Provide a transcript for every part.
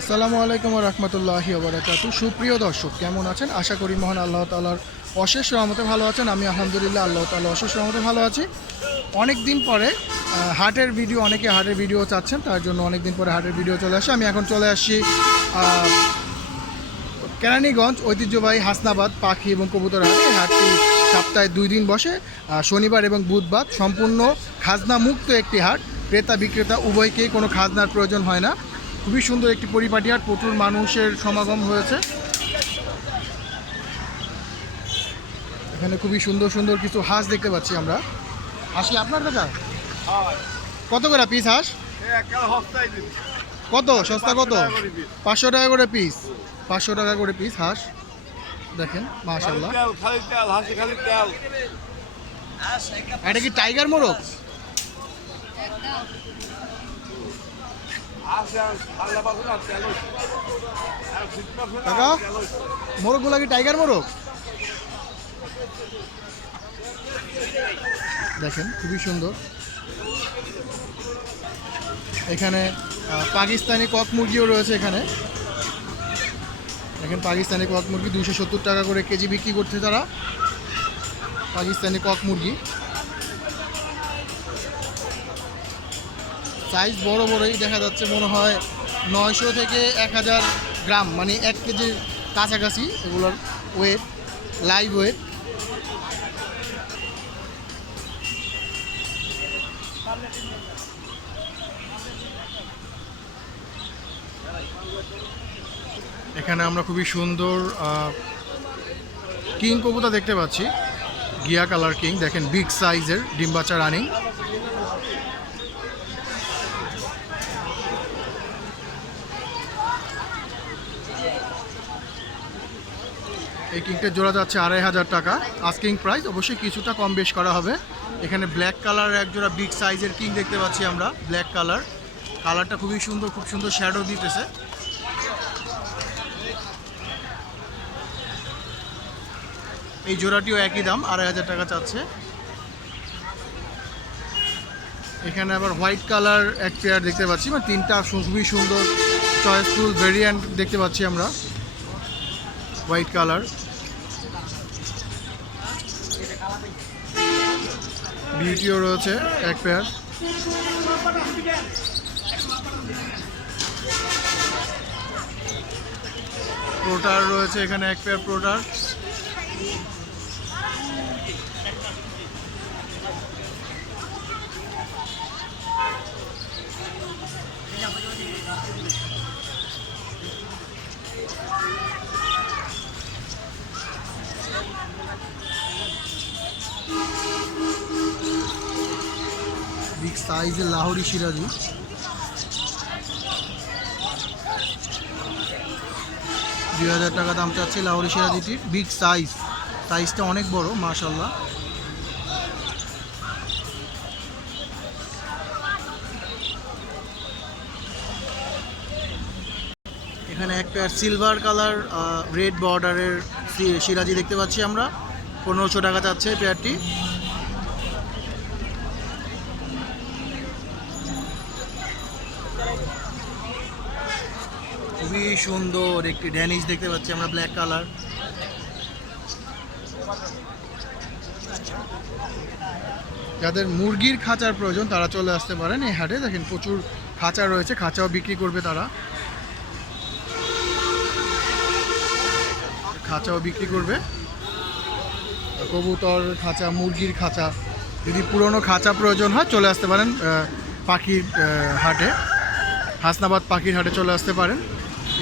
আসসালামু আলাইকুম রহমতুল্লাহি ওবরাকাতু সুপ্রিয় দর্শক, কেমন আছেন? আশা করি মহান আল্লাহ তালার অশেষ রহমতে ভালো আছেন। আমি আলহামদুলিল্লাহ আল্লাহ তালা অশেষ রহমতে ভালো আছি। অনেক দিন পরে হাটের ভিডিও, অনেকে হাটের ভিডিও চাচ্ছেন, তার জন্য অনেক দিন পরে হাটের ভিডিও চলে আসে। আমি এখন চলে আসছি কেরানীগঞ্জ ঐতিহ্যবাহী হাসনাবাদ, পাখি এবং কবুতর হাটে। হাটটি সপ্তাহে দুই দিন বসে শনিবার এবং বুধবার সম্পূর্ণ খাজনা মুক্ত একটি হাট। ক্রেতা বিক্রেতা উভয়কেই কোনো খাজনার প্রয়োজন হয় না। খুবই সুন্দর একটি পরিপাটি হাট প্রচুর মানুষের সমাগম হয়েছে। এখানে খুবই সুন্দর সুন্দর কিছু হাঁস দেখতে পাচ্ছি আমরা। হাসি আপনার কাছে? কত করে পিস হাঁস? কত? সস্তা কত? পাঁচশো টাকা করে পিস পাঁচশো টাকা করে পিস হাঁস। দেখেন মাশাল্লাহ তেল এটা কি টাইগার মোরগ আসে আল্লাহ পাশে না তেল আর শীতকাল শুনে কাকা? মোরগগুলো কি টাইগার মোরগ? দেখেন, খুবই সুন্দর। এখানে পাকিস্তানি কক মুরগিও রয়েছে এখানে। দেখেন, পাকিস্তানি কক মুরগি দুশো সত্তর টাকা করে কেজি বিক্রি করছে তারা। পাকিস্তানি কক মুরগি। সাইজ বড় বড়ই দেখা যাচ্ছে, মনে হয় নয়শো থেকে এক হাজার গ্রাম মানে এক কেজির কাছাকাছি এগুলোর ওয়েট লাইভ ওয়েট এখানে আমরা খুবই সুন্দর কিং কবুতা দেখতে পাচ্ছি, গিয়া কালার কিং, দেখেন বিগ সাইজের ডিম বাচ্চা রানিং এই কিংটার জোড়া যাচ্ছে আড়াই হাজার টাকা। আস্কিং প্রাইস অবশ্যই কিছুটা কম বেশ করা হবে। এখানে ব্ল্যাক কালারের এক জোড়া বিগ সাইজের কিং দেখতে পাচ্ছি আমরা ব্ল্যাক কালার কালারটা খুবই সুন্দর, খুব সুন্দর শ্যাডো দিতেছে। এই জোড়াটিও একই দাম, আড়াই হাজার টাকা চাচ্ছে। এখানে আবার হোয়াইট কালার এক পেয়ার দেখতে পাচ্ছি মানে তিনটা খুবই সুন্দর চয়েসফুল ভেরিয়েন্ট দেখতে পাচ্ছি আমরা। হোয়াইট কালার বিউটিও রয়েছে এক পেয়ার প্রোটার রয়েছে এখানে এক পেয়ার প্রোটার বিগ সাইজের লাহোরি সিরাজি। দুই হাজার টাকা দাম চাচ্ছে লাহোরি সিরাজিটির। বিগ সাইজ সাইজটা অনেক বড় মাশাল্লাহ এখানে এক পেয়ার সিলভার কালার রেড বর্ডারের সিরাজি দেখতে পাচ্ছি আমরা। পনেরোশো টাকা চাচ্ছে পেয়ারটি খুবই সুন্দর একটি ড্যানিশ দেখতে পাচ্ছি আমরা ব্ল্যাক কালার যাদের মুরগির খাঁচার প্রয়োজন, তারা চলে আসতে পারেন এই হাটে। দেখেন প্রচুর খাঁচা রয়েছে, খাঁচাও বিক্রি করবে তারা। খাঁচাও বিক্রি করবে। কবুতর খাঁচা, মুরগির খাঁচা। যদি পুরনো খাঁচা প্রয়োজন হয়, চলে আসতে পারেন পাখির হাটে। হাসনাবাদ পাখির হাটে চলে আসতে পারেন।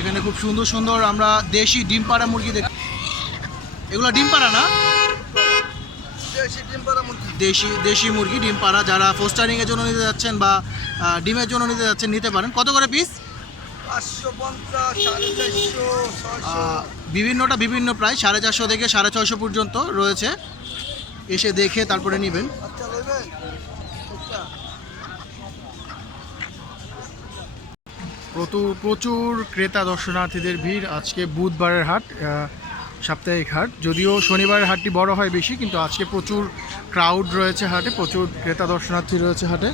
এখানে খুব সুন্দর সুন্দর আমরা দেশি ডিম পাড়া মুরগি দেখ এগুলো ডিম পাড়া না? দেশি দেশি মুরগি ডিম পাড়া যারা পোস্টারিংয়ের জন্য নিতে যাচ্ছেন বা ডিমের জন্য নিতে যাচ্ছেন নিতে পারেন। কত করে পিস বিভিন্নটা বিভিন্ন প্রায় সাড়ে চারশো থেকে সাড়ে ছয়শো পর্যন্ত রয়েছে। এসে দেখে তারপরে নেবেন। প্রচুর প্রচুর ক্রেতা দর্শনার্থীদের ভিড় আজকে বুধবারের হাট সাপ্তাহিক হাট। যদিও শনিবারের হাটটি বড় হয় বেশি, কিন্তু আজকে প্রচুর ক্রাউড রয়েছে হাটে, প্রচুর ক্রেতা দর্শনার্থী রয়েছে হাটে।